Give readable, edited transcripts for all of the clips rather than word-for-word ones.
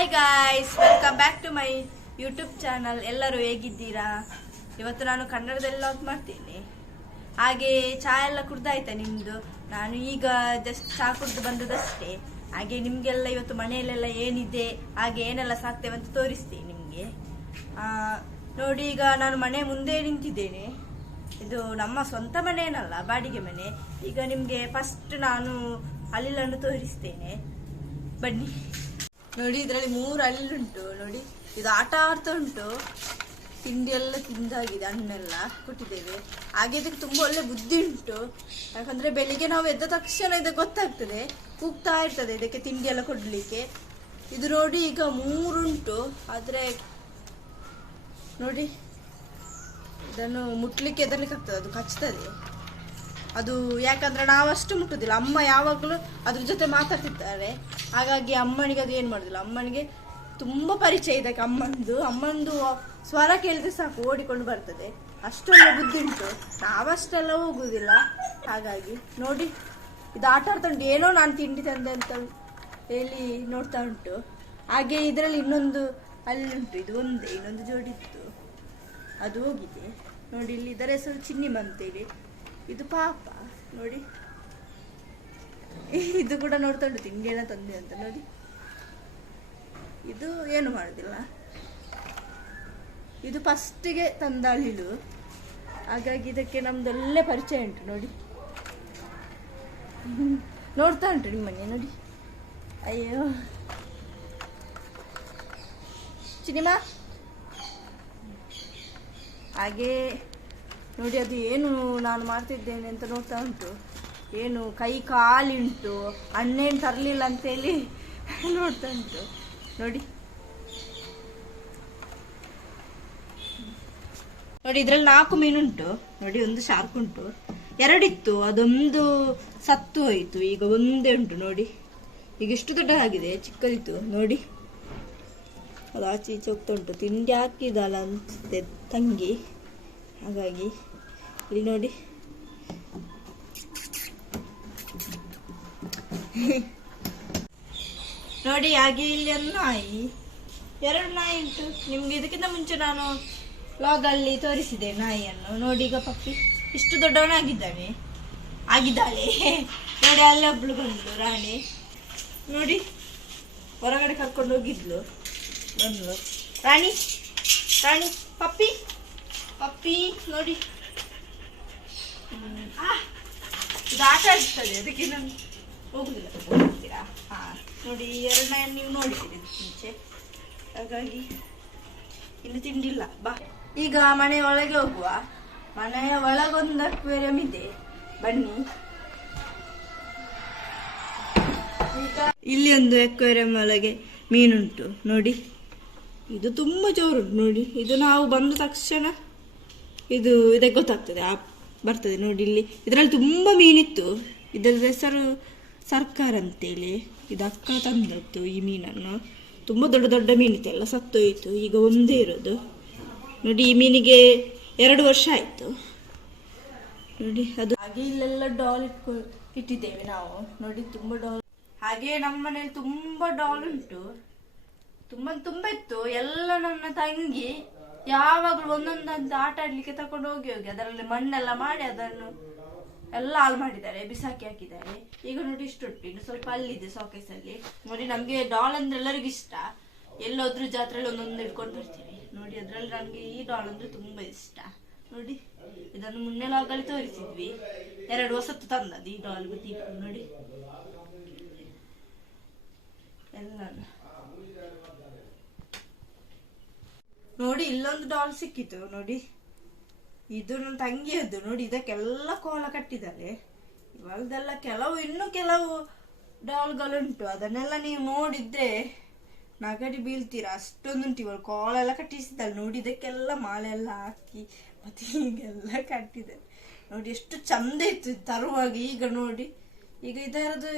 Hi guys, welcome back to my YouTube channel. ಎಲ್ಲರೂ ಹೇಗಿದ್ದೀರಾ? ಇವತ್ತು ನಾನು ಕನ್ನಡದಲ್ಲಿ ಲಾಗ್ ಮಾಡ್ತೀನಿ. ಹಾಗೆ ಚಹಾ ಎಲ್ಲ ಕುಡ್ದಾಯ್ತಾ ನಿಮ್ದು? ನಾನು ಈಗ ಜಸ್ಟ್ ಚಹಾ ಕುಡ್ದು ಬಂದದಷ್ಟೇ. ಹಾಗೆ ನಿಮ್ಗೆಲ್ಲ ಇವತ್ತು ಮನೆಯಲ್ಲೆಲ್ಲ ಏನಿದೆ, ಹಾಗೆ ಏನೆಲ್ಲ ಸಾಕ್ತೇವೆ ಅಂತ ತೋರಿಸ್ತೀನಿ ನಿಮ್ಗೆ. ನೋಡಿ, ಈಗ ನಾನು ಮನೆ ಮುಂದೆ ನಿಂತಿದ್ದೇನೆ. ಇದು ನಮ್ಮ ಸ್ವಂತ ಮನೆ ಏನಲ್ಲ, ಬಾಡಿಗೆ ಮನೆ. ಈಗ ನಿಮ್ಗೆ ಫಸ್ಟ್ ನಾನು ಅಲ್ಲಿಲನ್ನು ತೋರಿಸ್ತೇನೆ, ಬನ್ನಿ. ನೋಡಿ, ಇದರಲ್ಲಿ 3 ಅಲ್ಲಿಲುಂಟು. ನೋಡಿ, ಇದು ಆಟ ಆಡ್ತಾ ಉಂಟು. ತಿಂಡಿ ಎಲ್ಲ ತಿಂದಾಗಿದೆ, ಹಣ್ಣೆಲ್ಲ ಕೊಟ್ಟಿದ್ದೇವೆ. ಹಾಗೆ ಇದಕ್ಕೆ ತುಂಬಾ ಒಳ್ಳೆ ಬುದ್ಧಿ ಉಂಟು. ಯಾಕಂದ್ರೆ ಬೆಳಿಗ್ಗೆ ನಾವು ಎದ್ದ ತಕ್ಷಣ ಇದಕ್ಕೆ ಗೊತ್ತಾಗ್ತದೆ, ಕೂಗ್ತಾ ಇರ್ತದೆ ಇದಕ್ಕೆ ತಿಂಡಿ ಎಲ್ಲ ಕೊಡ್ಲಿಕ್ಕೆ. ಇದು ನೋಡಿ, ಈಗ 3 ಉಂಟು. ಆದ್ರೆ ನೋಡಿ, ಇದನ್ನು ಮುಟ್ಲಿಕ್ಕೆ ಎದರ್ಲಿಕ್ಕೆ ಆಗ್ತದೆ, ಅದು ಕಚ್ತದೆ. ಅದು ಯಾಕಂದ್ರೆ ನಾವಷ್ಟು ಮುಟ್ಟುದಿಲ್ಲ. ಅಮ್ಮ ಯಾವಾಗಲೂ ಅದ್ರ ಜೊತೆ ಮಾತಾಡ್ತಿದ್ದಾರೆ. ಹಾಗಾಗಿ ಅಮ್ಮನಿಗೆ ಅದು ಏನು ಮಾಡುದಿಲ್ಲ. ಅಮ್ಮನಿಗೆ ತುಂಬಾ ಪರಿಚಯ ಇದಕ್ಕೆ. ಅಮ್ಮಂದು ಸ್ವರ ಕೇಳಿದ್ರೆ ಸಾಕು ಓಡಿಕೊಂಡು ಬರ್ತದೆ, ಅಷ್ಟೊಂದು ಬುದ್ಧಿ ಉಂಟು. ನಾವಷ್ಟೆಲ್ಲ ಹೋಗುದಿಲ್ಲ. ಹಾಗಾಗಿ ನೋಡಿ, ಇದು ಆಟ ಆಡ್ತಾ ಉಂಟು. ಏನೋ ನಾನು ತಿಂಡಿ ತಂದೆ ಅಂತ ಹೇಳಿ ನೋಡ್ತಾ ಉಂಟು. ಹಾಗೆ ಇದರಲ್ಲಿ ಇನ್ನೊಂದು ಅಲ್ಲಿಂಟು. ಇದು ಒಂದೇ, ಇನ್ನೊಂದು ಜೋಡಿ ಇತ್ತು, ಅದು ಹೋಗಿದೆ. ನೋಡಿ, ಇಲ್ಲಿ ಇದರ ಹೆಸರು ಚಿನ್ನಿಮ ಅಂತೇಳಿ. ಇದು ಪಾಪ. ನೋಡಿ, ಇದು ಕೂಡ ನೋಡ್ತಾ ಉಂಟು ತಿಂಡಿ ಏನೋ ತಂದೆ ಅಂತ. ನೋಡಿ, ಇದು ಏನು ಮಾಡುದಿಲ್ಲ. ಇದು ಫಸ್ಟಿಗೆ ತಂದ ಅಳಿಲು. ಹಾಗಾಗಿ ಇದಕ್ಕೆ ನಮ್ದೊಳ್ಳೆ ಪರಿಚಯ ಉಂಟು. ನೋಡಿ, ನೋಡ್ತಾ ಉಂಟು ನಿಮ್ಮನೆ. ನೋಡಿ, ಅಯ್ಯೋ ಚಿನಿಮಾ. ಹಾಗೆ ನೋಡಿ, ಅದು ಏನು ನಾನು ಮಾಡ್ತಿದ್ದೇನೆ ಅಂತ ನೋಡ್ತಾ ಉಂಟು. ಏನು ಕೈ ಕಾಲುಂಟು, ಹಣ್ಣೇನು ತರಲಿಲ್ಲ ಅಂತೇಳಿ ನೋಡ್ತಾ ಉಂಟು. ನೋಡಿ ನೋಡಿ, ಇದ್ರಲ್ಲಿ 4 ಮೀನುಂಟು. ನೋಡಿ, ಒಂದು ಶಾರ್ಕ್ ಉಂಟು, 2 ಇತ್ತು, ಅದೊಂದು ಸತ್ತು ಹೋಯ್ತು. ಈಗ ಒಂದೇ ಉಂಟು. ನೋಡಿ, ಈಗ ಎಷ್ಟು ದೊಡ್ಡದಾಗಿದೆ, ಚಿಕ್ಕದಿತ್ತು. ನೋಡಿ, ಅದು ಆಚೆ ಈಚೆ ಹೋಗ್ತಾ ಉಂಟು. ತಿಂಡಿ ಹಾಕಿದಲ್ಲ ಅನ್ಸುತ್ತೆ ತಂಗಿ, ಹಾಗಾಗಿ. ಇಲ್ಲಿ ನೋಡಿ, ನೋಡಿ. ಹಾಗೆ ಇಲ್ಲಿ ಒಂದು ನಾಯಿ, 2 ನಾಯಿ ಉಂಟು. ನಿಮ್ಗೆ ಇದಕ್ಕಿಂತ ಮುಂಚೆ ನಾನು ಲಾಗಲ್ಲಿ ತೋರಿಸಿದೆ ನಾಯಿಯನ್ನು. ನೋಡಿ, ಈಗ ಪಪ್ಪಿ ಇಷ್ಟು ದೊಡ್ಡವನಾಗಿದ್ದಾಳೆ. ನೋಡಿ, ಅಲ್ಲೊಬ್ಳು ಬಂದ್ಲು ರಾಣಿ. ನೋಡಿ, ಹೊರಗಡೆ ಕರ್ಕೊಂಡು ಹೋಗಿದ್ಲು, ಬಂದ್ಲು ರಾಣಿ. ಪಪ್ಪಿ ನೋಡಿ, ಇದು ಆಟ ಆಡ್ತದೆ, ಅದಕ್ಕೆ ನಾನು ಹೋಗುದಿಲ್ಲ. ಹೋಗ್ತೀರಾ? ನೋಡಿ, 2 ನಾಯನ್ನು ನೀವು ನೋಡಿದ್ದೀರಿ ಮುಂಚೆ, ಹಾಗಾಗಿ ಇನ್ನು ತಿಂಡಿಲ್ಲ. ಬಾ, ಈಗ ಮನೆ ಒಳಗೆ ಹೋಗುವ. ಮನೆಯ ಒಳಗೊಂದು ಅಕ್ವೇರಿಯಂ ಇದೆ, ಬನ್ನಿ. ಈಗ ಇಲ್ಲಿ ಒಂದು ಅಕ್ವೇರಿಯಂ ಒಳಗೆ ಮೀನುಂಟು. ನೋಡಿ, ಇದು ತುಂಬಾ ಜೋರುಂಟು. ನೋಡಿ, ಇದು ನಾವು ಬಂದ ತಕ್ಷಣ ಇದಕ್ಕೆ ಗೊತ್ತಾಗ್ತದೆ, ಬರ್ತದೆ. ನೋಡಿ, ಇಲ್ಲಿ ಇದರಲ್ಲಿ ತುಂಬಾ ಮೀನಿತ್ತು. ಇದರ ಹೆಸರು ಸರ್ಕಾರ ಅಂತೇಳಿ. ಇದು ಅಕ್ಕ ತಂದದ್ದು ಈ ಮೀನನ್ನು. ತುಂಬಾ ದೊಡ್ಡ ದೊಡ್ಡ ಮೀನಿತ್ತು, ಎಲ್ಲ ಸತ್ತೋಯ್ತು. ಈಗ ಒಂದೇ ಇರೋದು. ನೋಡಿ, ಈ ಮೀನಿಗೆ 2 ವರ್ಷ ಆಯ್ತು. ನೋಡಿ, ಅದು. ಹಾಗೆ ಇಲ್ಲೆಲ್ಲ ಡಾಲ್ ಇಟ್ಟಿದ್ದೇವೆ ನಾವು. ನೋಡಿ, ತುಂಬಾ ಡಾಲ್. ಹಾಗೆ ನಮ್ಮ ಮನೇಲಿ ತುಂಬಾ ಡಾಲ್ ಉಂಟು, ತುಂಬಾ ಇತ್ತು. ಎಲ್ಲ ನನ್ನ ತಂಗಿ ಯಾವಾಗಲೂ ಒಂದೊಂದಂತ ಆಟ ಆಡ್ಲಿಕ್ಕೆ ತಕೊಂಡು ಹೋಗಿ ಅದರಲ್ಲಿ ಮಣ್ಣೆಲ್ಲ ಮಾಡಿ ಅದನ್ನು ಎಲ್ಲ ಹಾಳು ಮಾಡಿದ್ದಾರೆ, ಬಿಸಾಕಿ ಹಾಕಿದ್ದಾರೆ. ಈಗ ನೋಡಿ, ಇಷ್ಟುಂಟು. ಇನ್ನು ಸ್ವಲ್ಪ ಅಲ್ಲಿದೆ ಸಾಕೇಸ್ ಅಲ್ಲಿ. ನೋಡಿ, ನಮ್ಗೆ ಡಾಲ್ ಅಂದ್ರೆ ಎಲ್ಲರಿಗೂ ಇಷ್ಟ. ಎಲ್ಲೋದ್ರೂ ಜಾತ್ರೆಯಲ್ಲಿ ಒಂದೊಂದು ಇಟ್ಕೊಂಡು ಬರ್ತೀವಿ. ನೋಡಿ, ಅದ್ರಲ್ಲಿ ನನ್ಗೆ ಈ ಡಾಲ್ ಅಂದ್ರೆ ತುಂಬಾ ಇಷ್ಟ. ನೋಡಿ, ಇದನ್ನು ಮುನ್ನೆ ಲಾಗಲ್ಲಿ ತೋರಿಸಿದ್ವಿ. 2 ಹೊಸತ್ತು ತಂದದ್ದು ಈ ಡಾಲ್ ಬುದ್ಧಿ. ನೋಡಿ, ಎಲ್ಲ ನೋಡಿ, ಇಲ್ಲೊಂದು ಡಾಲ್ ಸಿಕ್ಕಿತು. ನೋಡಿ, ಇದು ನನ್ನ ತಂಗಿಯದ್ದು. ನೋಡಿ, ಇದಕ್ಕೆಲ್ಲ ಕೋಲ ಕಟ್ಟಿದ್ದಾರೆ. ಇವಾಗದೆಲ್ಲ ಇನ್ನು ಕೆಲವು ಡಾಲ್ಗಳುಂಟು. ಅದನ್ನೆಲ್ಲ ನೀವು ನೋಡಿದ್ರೆ ನಗಡಿ ಬೀಳ್ತೀರಾ, ಅಷ್ಟೊಂದುಂಟು. ಇವಳು ಕೋಲ ಎಲ್ಲ ಕಟ್ಟಿಸಿದ್ದಾಳೆ. ನೋಡಿ, ಇದಕ್ಕೆಲ್ಲ ಮಾಲೆ ಎಲ್ಲ ಹಾಕಿ ಮತ್ತೆ ಹೀಗೆಲ್ಲ ಕಟ್ಟಿದ್ದಾರೆ. ನೋಡಿ, ಎಷ್ಟು ಚಂದ ಇತ್ತು ತರುವಾಗ. ಈಗ ನೋಡಿ, ಈಗ ಇದರದ್ದು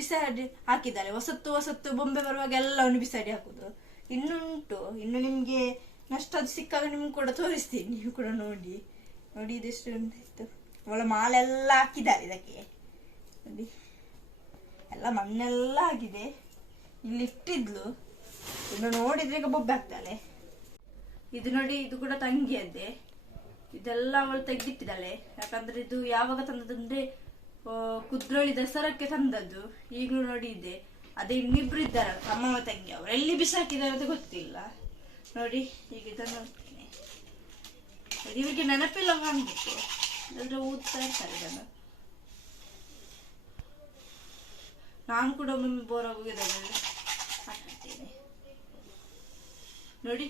ಬಿಸಾಡಿ ಹಾಕಿದ್ದಾರೆ. ಹೊಸತ್ತು ಬೊಂಬೆ ಬರುವಾಗ ಎಲ್ಲವನ್ನು ಬಿಸಾಡಿ ಹಾಕುದು. ಇನ್ನುಂಟು. ಇನ್ನು ನಿಮ್ಗೆ ನಷ್ಟ ಅದು ಸಿಕ್ಕಾಗ ನಿಮ್ಗೆ ಕೂಡ ತೋರಿಸ್ತೀನಿ, ನೀವು ಕೂಡ ನೋಡಿ. ನೋಡಿ, ಇದೆಷ್ಟು ಇತ್ತು. ಅವಳ ಮಾಲೆಲ್ಲ ಹಾಕಿದ್ದಾರೆ ಇದಕ್ಕೆ. ನೋಡಿ, ಎಲ್ಲ ಮಣ್ಣೆಲ್ಲ ಆಗಿದೆ. ಇಲ್ಲಿ ಇಟ್ಟಿದ್ಲು. ಇನ್ನು ನೋಡಿದ್ರೆ ಈಗ ಬೊಬ್ಬೆ ಆಗ್ತಾಳೆ. ಇದು ನೋಡಿ, ಇದು ಕೂಡ ತಂಗಿಯದ್ದೇ. ಇದೆಲ್ಲ ಅವಳು ತೆಗ್ದಿಟ್ಟಿದ್ದಾಳೆ. ಯಾಕಂದ್ರೆ ಇದು ಯಾವಾಗ ತಂದದಂದ್ರೆ ಕುದ್ರೋಳಿ ದಸರಕ್ಕೆ ತಂದದ್ದು. ಈಗಲೂ ನೋಡಿ ಇದೆ. ಅದೇ ಇನ್ನಿಬ್ರು ಇದ್ದಾರಲ್ಲ ತಮ್ಮ ತಂಗಿ, ಅವ್ರು ಎಲ್ಲಿ ಬಿಸಾಕಿದ್ದಾರೆ ಅಂತ ಗೊತ್ತಿಲ್ಲ. ನೋಡಿ ಈಗ ಇದನ್ನು ನೋಡ್ತೇನೆ. ಇವರಿಗೆ ನೆನಪಿಲ್ಲ ಕಾಣ್ಬೇಕು, ಇಲ್ಲಾಂದ್ರೆ ಊದ್ತಾ ಇರ್ತಾರೆ ಇದನ್ನು. ನಾನು ಕೂಡ ಒಮ್ಮೊಮ್ಮೆ ಬೋರ್ ಆಗೋಗಿದ್ದೇನೆ, ಹಾಕ್ತೇನೆ. ನೋಡಿ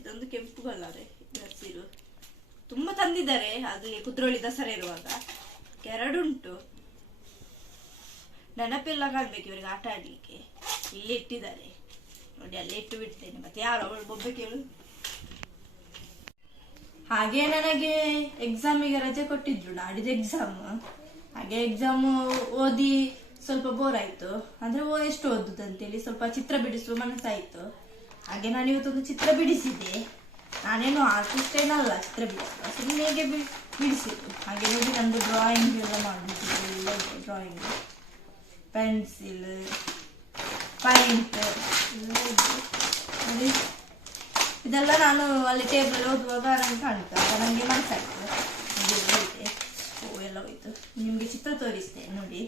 ಇದೊಂದು ಕೆಂಪು ಕಲರ್, ಹಸಿರು ತುಂಬಾ ತಂದಿದ್ದಾರೆ. ಅಲ್ಲಿ ಕುದ್ರೋಳಿ ದಸರಾ ಇರುವಾಗ ಎರಡುಂಟು. ನೆನಪಿಲ್ಲ ಕಾಣ್ಬೇಕು ಇವರಿಗೆ ಆಟ ಆಡ್ಲಿಕ್ಕೆ. ಇಲ್ಲಿ ಇಟ್ಟಿದ್ದಾರೆ ನೋಡಿ, ಅಲ್ಲಿ ಇಟ್ಟು ಬಿಡ್ತೇನೆ. ಮತ್ತೆ ಯಾರು ಅವಳು ಬೊಬ್ಬೆ ಕೇಳು. ಹಾಗೆ ನನಗೆ ಎಕ್ಸಾಮಿಗೆ ರಜೆ ಕೊಟ್ಟಿದ್ರು, ನಾಡಿದ ಎಕ್ಸಾಮ್. ಹಾಗೆ ಎಕ್ಸಾಮ್ ಓದಿ ಸ್ವಲ್ಪ ಬೋರ್ ಆಯ್ತು. ಅಂದ್ರೆ ಎಷ್ಟು ಓದುದಂತೇಳಿ ಸ್ವಲ್ಪ ಚಿತ್ರ ಬಿಡಿಸುವ ಮನಸ್ಸಾಯ್ತು. ಹಾಗೆ ನಾನು ಇವತ್ತೊಂದು ಚಿತ್ರ ಬಿಡಿಸಿದೆ. ನಾನೇನು ಆರ್ಟಿಸ್ಟ್ ಏನಲ್ಲ, ಚಿತ್ರ ಬಿಡಿಸುವ ಸುಮ್ಮನೆಗೆ ಬಿಡಿಸಿದ್ದು. ಹಾಗೆ ನೋಡಿ ನಂದು ಡ್ರಾಯಿಂಗ್ ಎಲ್ಲ ಮಾಡಿದ್ದು. ಡ್ರಾಯಿಂಗ್, ಪೆನ್ಸಿಲ್, ಪೈಂಟ್ ನೋಡಿ, ಇದೆಲ್ಲ ನಾನು ಅಲ್ಲಿ ಟೇಬಲ್ ಓದುವಾಗ ನಂಗೆ ಕಾಣ್ತು. ಆಗ ನನಗೆ ಮನಸ್ಸಾಯ್ತು. ಎಲ್ಲ ಹೋಯ್ತು. ನಿಮ್ಗೆ ಚಿತ್ರ ತೋರಿಸ್ತೇನೆ ನೋಡಿ.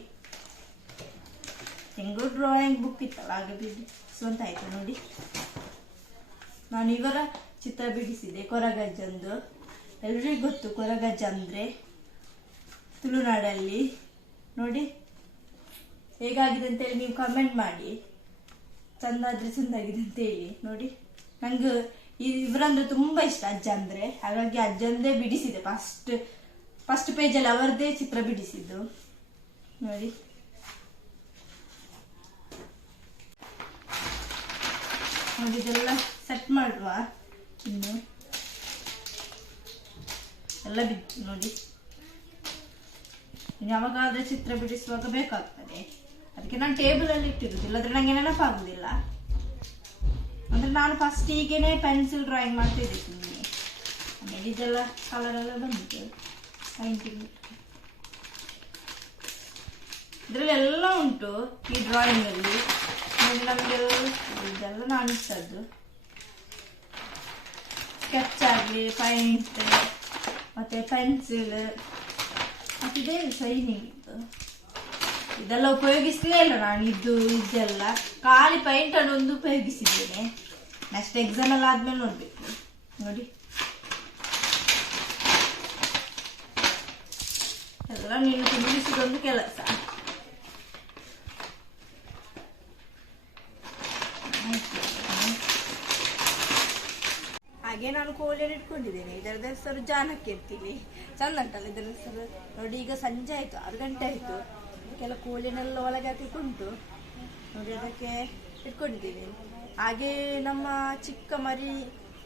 ಹೆಂಗೋ ಡ್ರಾಯಿಂಗ್ ಬುಕ್ ಇತ್ತಲ್ಲ, ಆಗ ಬಿಡಿಸುವಂತ ಆಯ್ತು. ನೋಡಿ ನಾನು ಇವರ ಚಿತ್ರ ಬಿಡಿಸಿದೆ, ಕೊರಗಜ್ಜಂದು. ಎಲ್ರಿಗೂ ಗೊತ್ತು ಕೊರಗಜ್ಜ ಅಂದ್ರೆ ತುಳುನಾಡಲ್ಲಿ. ನೋಡಿ ಹೇಗಾಗಿದೆ ಅಂತೇಳಿ ನೀವು ಕಮೆಂಟ್ ಮಾಡಿ. ಚಂದಾದ್ರೆ ಚಂದಾಗಿದೆ ಅಂತೇಳಿ. ನೋಡಿ ನಂಗೆ ಇವರಂದ್ರೆ ತುಂಬಾ ಇಷ್ಟ, ಅಜ್ಜ ಅಂದ್ರೆ. ಹಾಗಾಗಿ ಅಜ್ಜಂದೇ ಬಿಡಿಸಿದೆ. ಫಸ್ಟ್ ಪೇಜಲ್ಲಿ ಅವರದೇ ಚಿತ್ರ ಬಿಡಿಸಿದ್ದು ನೋಡಿ. ನೋಡಿ ಇದೆಲ್ಲ ಸೆಟ್ ಮಾಡುವ. ಇನ್ನು ಎಲ್ಲ ಬಿದ್ದು ನೋಡಿ. ಯಾವಾಗಾದ್ರೆ ಚಿತ್ರ ಬಿಡಿಸುವಾಗ ಬೇಕಾಗ್ತದೆ, ಅದಕ್ಕೆ ನಾನು ಟೇಬಲ್ ಅಲ್ಲಿ ಇಟ್ಟಿರುದು. ಇಲ್ಲಾಂದ್ರೆ ನಂಗೆ ನೆನಪಾಗುದಿಲ್ಲ. ಅಂದ್ರೆ ನಾನು ಫಸ್ಟ್ ಹೀಗೇನೆ ಪೆನ್ಸಿಲ್ ಡ್ರಾಯಿಂಗ್ ಮಾಡ್ತಿದ್ದೆ ಸುಮ್ಮನೆ. ಆಮೇಲೆ ಇದೆಲ್ಲ ಕಲರ್ ಎಲ್ಲ ಬಂದಿದೆ, ಪೈಂಟಿಂಗ್. ಇದ್ರಲ್ಲಿ ಎಲ್ಲ ಉಂಟು ಈ ಡ್ರಾಯಿಂಗ್ ಅಲ್ಲಿ. ನಮ್ಗೆ ಇದೆಲ್ಲ ನಾನು ಇಷ್ಟದ್ದು. ಸ್ಕೆಚ್ ಆಗಲಿ, ಪೈಂಟ್, ಮತ್ತೆ ಪೆನ್ಸಿಲ್, ಮತ್ತೆ ಇದೇ ಶೈನಿಂಗ್. ಇದೆಲ್ಲ ಉಪಯೋಗಿಸಲೇ ಇಲ್ಲ ನಾನು. ಇದೆಲ್ಲ ಖಾಲಿ ಪೈಂಟ್ ಅನ್ನು ಒಂದು ಉಪಯೋಗಿಸಿದ್ದೇನೆ. ನೆಕ್ಸ್ಟ್ ಎಕ್ಸಾಮ್ ಎಲ್ಲ ಆದ್ಮೇಲೆ ನೋಡ್ಬೇಕು. ನೋಡಿ ಎಲ್ಲ ನೀನು ತುಂಬಿಸಿದೊಂದು ಕೆಲಸ. ಹಾಗೆ ನಾನು ಕೋಲಿಯನ್ನು ಇಟ್ಕೊಂಡಿದ್ದೇನೆ. ಇದರದ ಹೆಸರು ಜಾನಕ್ಕೆ ಇರ್ತೀವಿ. ಚಂದ ಉಂಟಲ್ಲ ಇದರ ಹೆಸರು. ನೋಡಿ ಈಗ ಸಂಜೆ ಆಯ್ತು, 6 ಗಂಟೆ ಆಯ್ತು. ಕೆಲ ಕೋಲಿನೆಲ್ಲ ಒಳಗೆ ಹಾಕಿಕೊಂಡು ನೋಡಿ ಅದಕ್ಕೆ ಇಟ್ಕೊಂಡಿದ್ದೀವಿ. ಹಾಗೆ ನಮ್ಮ ಚಿಕ್ಕ ಮರಿ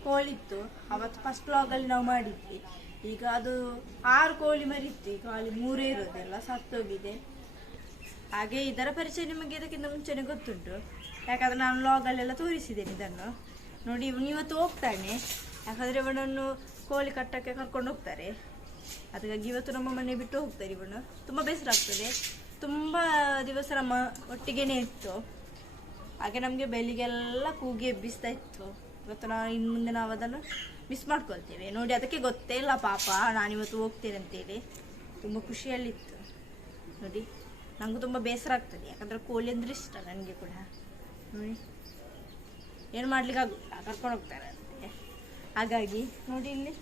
ಕೋಳಿತ್ತು, ಅವತ್ತು ಫಸ್ಟ್ ವ್ಲಾಗಲ್ಲಿ ನಾವು ಮಾಡಿದ್ವಿ. ಈಗ ಅದು 6 ಕೋಳಿ ಮರಿ ಇತ್ತು, ಈಗ ಅಲ್ಲಿ 3 ಇರೋದೆಲ್ಲ ಸತ್ತೋಗಿದೆ. ಹಾಗೆ ಇದರ ಪರಿಚಯ ನಿಮಗೆ ಇದಕ್ಕಿಂತ ಮುಂಚೆನೆ ಗೊತ್ತುಂಟು, ಯಾಕಂದ್ರೆ ನಾನು ವ್ಲಾಗಲ್ಲೆಲ್ಲ ತೋರಿಸಿದ್ದೇನೆ ಇದನ್ನು. ನೋಡಿ ಇವನು ಇವತ್ತು ಹೋಗ್ತಾನೆ, ಯಾಕಂದ್ರೆ ಇವನನ್ನು ಕೋಳಿ ಕಟ್ಟಕ್ಕೆ ಕರ್ಕೊಂಡು ಹೋಗ್ತಾರೆ. ಅದಕ್ಕಾಗಿ ಇವತ್ತು ನಮ್ಮ ಮನೆ ಬಿಟ್ಟು ಹೋಗ್ತಾರೆ. ಇವನು ತುಂಬ ಬೇಸರ ಆಗ್ತದೆ. ತುಂಬ ದಿವಸ ನಮ್ಮ ಒಟ್ಟಿಗೆನೇ ಇತ್ತು. ಹಾಗೆ ನಮಗೆ ಬೆಳಿಗ್ಗೆಲ್ಲ ಕೂಗಿ ಎಬ್ಬಿಸ್ತಾ ಇತ್ತು. ಇವತ್ತು ಇನ್ನು ಮುಂದೆ ನಾವು ಅದನ್ನು ಮಿಸ್ ಮಾಡ್ಕೊಳ್ತೇವೆ. ನೋಡಿ ಅದಕ್ಕೆ ಗೊತ್ತೇ ಇಲ್ಲ ಪಾಪ ನಾನಿವತ್ತು ಹೋಗ್ತೇನೆ ಅಂತೇಳಿ. ತುಂಬ ಖುಷಿಯಲ್ಲಿತ್ತು. ನೋಡಿ ನನಗೂ ತುಂಬ ಬೇಸರ ಆಗ್ತದೆ, ಯಾಕಂದರೆ ಕೋಳಿ ಅಂದರೆ ಇಷ್ಟ ನನಗೆ ಕೂಡ. ನೋಡಿ ಏನು ಮಾಡ್ಲಿಕ್ಕೆ ಆಗೋಲ್ಲ, ಕರ್ಕೊಂಡು ಹೋಗ್ತಾರೆ ಅಂತೆ. ಹಾಗಾಗಿ ನೋಡಿ ಇಲ್ಲಿ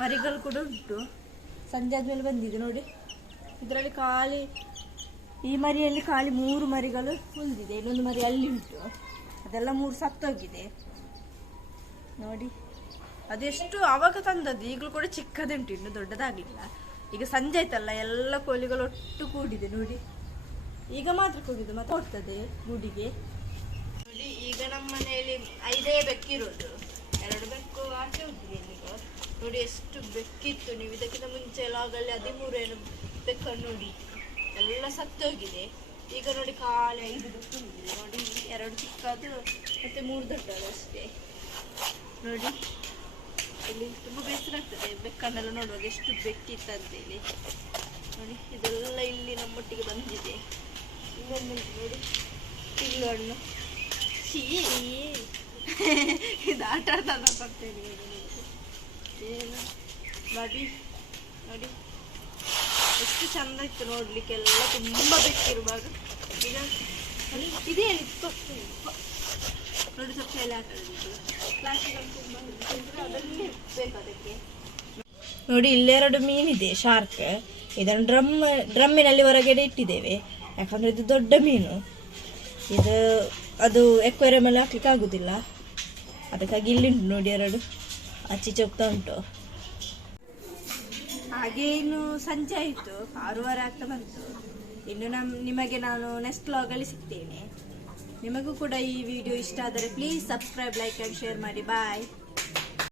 ಮರಿಗಳು ಕೂಡ ಉಂಟು. ಸಂಜೆ ಆದಮೇಲೆ ಬಂದಿದೆ ನೋಡಿ. ಇದರಲ್ಲಿ ಖಾಲಿ ಈ ಮರಿಯಲ್ಲಿ ಖಾಲಿ 3 ಮರಿಗಳು ಉಳಿದಿದೆ. ಇನ್ನೊಂದು ಮರಿ ಅಲ್ಲಿ ಉಂಟು, ಅದೆಲ್ಲ 3 ಸತ್ತೋಗಿದೆ. ನೋಡಿ ಅದೆಷ್ಟು ಆವಾಗ ತಂದದ್ದು, ಈಗಲೂ ಕೂಡ ಚಿಕ್ಕದುಂಟು, ಇನ್ನು ದೊಡ್ಡದಾಗಲಿಲ್ಲ. ಈಗ ಸಂಜೆ ಆಯ್ತಲ್ಲ, ಎಲ್ಲ ಕೋಳಿಗಳು ಒಟ್ಟು ಕೂಡಿದೆ ನೋಡಿ. ಈಗ ಮಾತ್ರ ಕೂಡಿದೆ, ಮತ್ತೆ ಹೋಗ್ತದೆ ಗೂಡಿಗೆ. ನೋಡಿ ಈಗ ನಮ್ಮ ಮನೆಯಲ್ಲಿ 5 ಬೆಕ್ಕಿರೋದು. 2 ಬೆಕ್ಕು ಆಚೆ ಹೋಗಿದೆ ಇಲ್ಲಿಗೆ. ನೋಡಿ ಎಷ್ಟು ಬೆಕ್ಕಿತ್ತು. ನೀವು ಇದಕ್ಕಿಂತ ಮುಂಚೆ ಲಾಗಲ್ಲಿ 13 ಬೆಕ್ಕನ್ನು ನೋಡಿ, ಎಲ್ಲ ಸತ್ತೋಗಿದೆ. ಈಗ ನೋಡಿ ಖಾಲಿ 5 ಬೆಕ್ಕು ಇದೆ. ನೋಡಿ 2 ಚಿಕ್ಕದು ಮತ್ತೆ 3 ದೊಡ್ಡದು ಅಷ್ಟೇ. ನೋಡಿ ಇಲ್ಲಿ ತುಂಬ ಬೇಸರ ಆಗ್ತದೆ ಬೆಕ್ಕನ್ನೆಲ್ಲ ನೋಡುವಾಗ, ಎಷ್ಟು ಬೆಕ್ಕಿತ್ತಂತೇಳಿ. ನೋಡಿ ಇದೆಲ್ಲ ಇಲ್ಲಿ ನಮ್ಮೊಟ್ಟಿಗೆ ಬಂದಿದೆ. ಇನ್ನೊಂದು ನೋಡಿ ಪಿಲ್ಲು ಹಣ್ಣು ಇದು ಆಟ ಆಡ್ತಾನ ಬರ್ತೇನೆ ಏನು ನೋಡಿ ನೋಡಿ ಎಷ್ಟು ಚಂದ ಇತ್ತು ನೋಡ್ಲಿಕ್ಕೆಲ್ಲ ತುಂಬ ಬೆಕ್ಕಿರುವಾಗ ಈಗ ಇದೇನು ನೋಡಿ ಸ್ವಲ್ಪ ಎಲ್ಲ ಆಟ ಪ್ಲಾಸ್ಟಿಕ್ ತುಂಬ ಅದನ್ನೇ ಬೇಕು ಅದಕ್ಕೆ ನೋಡಿ ಇಲ್ಲೆರಡು ಮೀನಿದೆ ಶಾರ್ಕ್. ಇದನ್ನು ಡ್ರಮ್ಮಿನಲ್ಲಿ ಹೊರಗಡೆ ಇಟ್ಟಿದ್ದೇವೆ, ಯಾಕಂದರೆ ಇದು ದೊಡ್ಡ ಮೀನು. ಇದು ಅದು ಎಕ್ವೇರಿಯಮಲ್ಲಿ ಹಾಕ್ಲಿಕ್ಕೆ ಆಗುದಿಲ್ಲ, ಅದಕ್ಕಾಗಿ ಇಲ್ಲಿ ಉಂಟು ನೋಡಿ ಎರಡು ಆಚೀಚೆ ಹೋಗ್ತಾ ಉಂಟು. ಹಾಗೆ ಇನ್ನು ಸಂಜೆ ಆಯಿತು, 6:30 ಆಗ್ತಾ ಬಂತು. ಇನ್ನು ನಿಮಗೆ ನಾನು ನೆಕ್ಸ್ಟ್ ವ್ಲಾಗಲ್ಲಿ ಸಿಗ್ತೇನೆ. ನಿಮಗೂ ಕೂಡ ಈ ವಿಡಿಯೋ ಇಷ್ಟ ಆದರೆ please subscribe, like and share ಮಾಡಿ. ಬಾಯ್.